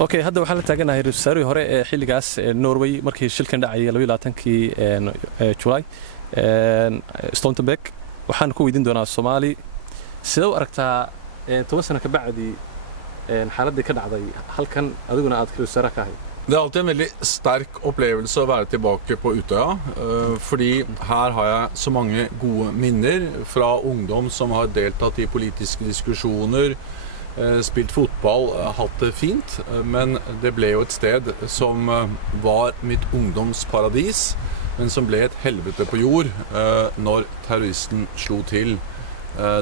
Okay, hadda waxaan la taaganahay ra'iisul hore ee xilligaas Norway markii shilkan dhacay 22 July Stoltenberg waxaan ku weydiin doonaa Soomaali sida u aragtaa 10 sano ka bacdi xaaladii ka dhacday halkan adiguna aad ra'iisul ka ahay. Det alltid en veldig sterk opplevelse å være tilbake på Utøya, fordi her har jeg så mange gode minner fra ungdom som har deltatt i politiske diskusjoner, spilt fotball, hatt det fint, men det ble jo et sted som var mitt ungdomsparadis, men som ble et helvete på jord når terroristen slo til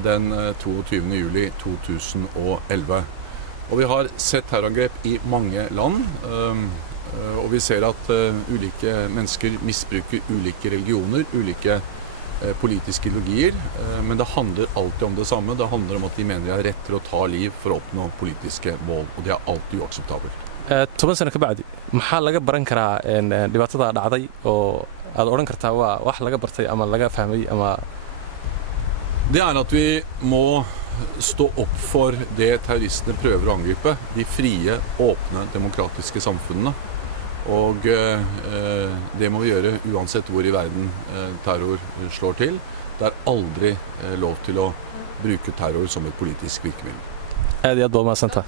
den 22. juli 2011. Og vi har sett terrorangrep i mange land, og vi ser at ulike mennesker misbruker ulike religioner, ulike politiske ideologier, men det handler alltid om det samme. Det handler om at de mener de har rett til å ta liv for å oppnå politiske mål, og det er alltid uakseptabelt. 10 sano ka bacdi maxaa laga baran karaa dhibaatada dhacday oo aad oran kartaa waa wax laga bartay ama laga fahmay ama Det er at vi må stå opp for det terroristene prøver å angripe, de frie, åpne, demokratiske samfunnene. Og det må vi gjøre uansett hvor i verden terror slår til. Det er aldri lov til å bruke terror som et politisk virkemiddel. Aad iyo aad baa mahadsantahay.